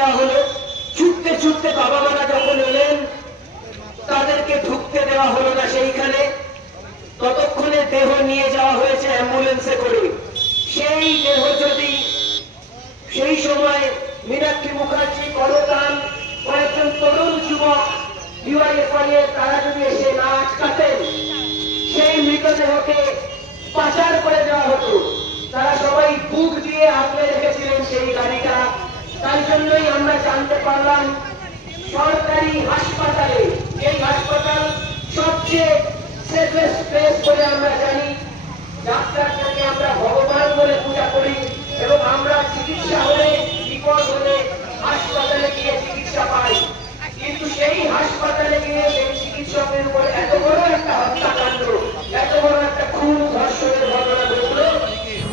দেওয়া হলো, ছুটতে ছুটতে বাবা মারা যখন এলেন, তাদেরকে ঢুকতে দেওয়া হলো না সেইখানে। ততক্ষণে দেহ নিয়ে যাওয়া হয়েছে অ্যাম্বুলেন্সে করে। সেই দেহ যদি সেই সময় মীনাক্ষী মুখার্জি, করতান, কয়েকজন তরুণ যুবক ডিওয়াইএফআই এর তারা যদি এসে না আটকাতেন, সেই মৃতদেহকে পাচার করে দেওয়া হতো। তারা সবাই বুক দিয়ে আগলে রেখেছিলেন সেই গাড়িটা। তার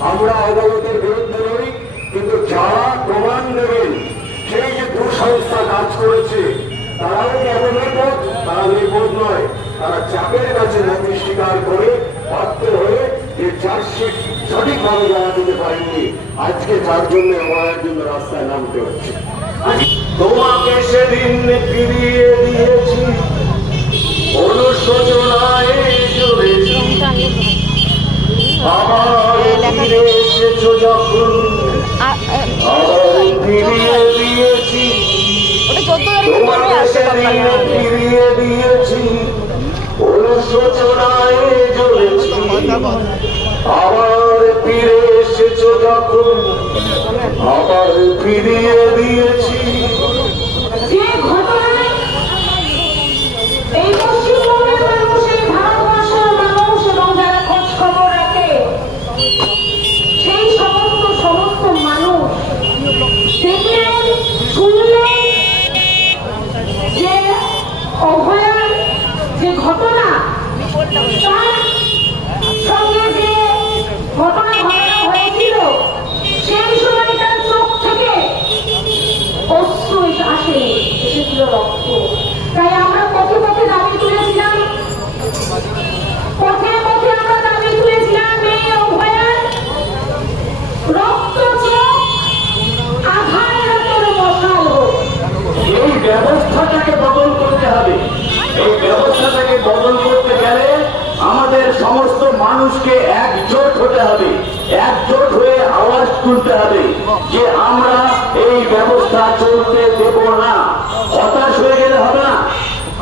আমরা আদালতের বিরুদ্ধে নই কিন্তু যারা প্রমাণ দেবেন সেই যে দুঃসংস্থা কাজ করেছে তারাও কেমন নির্বোধ? তারা নির্বোধ নয়। তারা চাপের কাছে নথি স্বীকার করে বাধ্য হয়ে যে চার্জশিট সঠিকভাবে জমা দিতে পারেননি আজকে যার জন্য আমার জন্য রাস্তায় নামতে হচ্ছে। তোমাকে সেদিন ফিরিয়ে দিয়েছি। অনুশোচনায় চলেছি আবার ওটা চোদ্দ তারিখে পরে জ্বলেছি আবার ফিরে এসেছ যখন আবার ফিরিয়ে দিয়েছি যে ঘটনায় এই পশ্চিমবঙ্গের মানুষ এই ভারতবর্ষের মানুষ এবং যারা খোঁজ খবর রাখে সেই সমস্ত সমস্ত মানুষ দেখলেন শুনলেন যে অভয়ার যে ঘটনা তার সঙ্গে যে ঘটনা ঘটনা হয়েছিল সেই সময় তার চোখ থেকে অশ্রু আসে এসেছিল রক্ত তাই আমরা পথে পথে দাবি তুলেছিলাম পথে পথে আমরা দাবি তুলেছিলাম এই অভয়ার রক্ত চোখ আধার করে মশাল হোক এই ব্যবস্থাটাকে বদল করতে হবে এই ব্যবস্থাটাকে বদল করতে গেলে আমাদের সমস্ত মানুষকে একজোট হতে হবে, একজোট হয়ে আওয়াজ তুলতে হবে যে আমরা এই ব্যবস্থা চলতে দেব না। হতাশ হয়ে গেলে হবে না।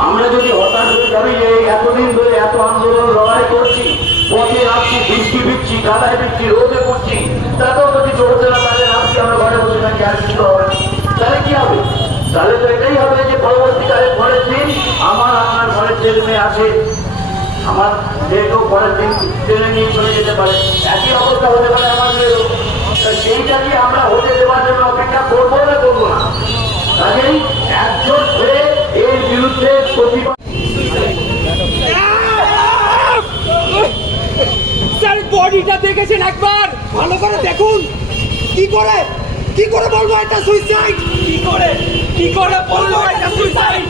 আমরা যদি হতাশ হয়ে যাবি, এই এতদিন ধরে এত আন্দোলন লড়াই করছি, পথে রাখছি বৃষ্টি বিচ্ছি কাদায় বিচ্ছি, রোদে পড়ছি, তাতেও তো কিছু হচ্ছে না, তাহলে রাখছি আমরা ঘরে বসে থাকি আর কিছু হবে তাহলে কি হবে? তাহলে তো এটাই হবে যে পরবর্তীকালে পরের দিন আমার আপনার ঘরের ছেলে মেয়ে আসে আমার যেহেতু পরের দিন টেনে নিয়ে চলে যেতে পারে একই অবস্থা হতে পারে আমাদেরও তা সেইটাকে আমরা হতে দেওয়ার জন্য অপেক্ষা করব না করব না। কাজেই একজোট হয়ে এর বিরুদ্ধে প্রতিবাদ স্যার বডিটা দেখেছেন একবার? ভালো করে দেখুন। কি করে? কি করে বলব এটা সুইসাইড কি করে? কি করে বলব এটা সুইসাইড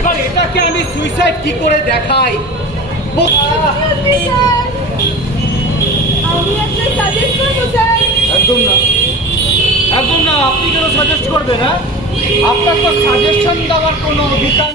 এবার এটাকে আমি সুইসাইড কি করে দেখাই? একদম না। একদম না, আপনি কেন সাজেস্ট করবেন হ্যাঁ? আপনার তো সাজেশন দেওয়ার কোনো অধিকার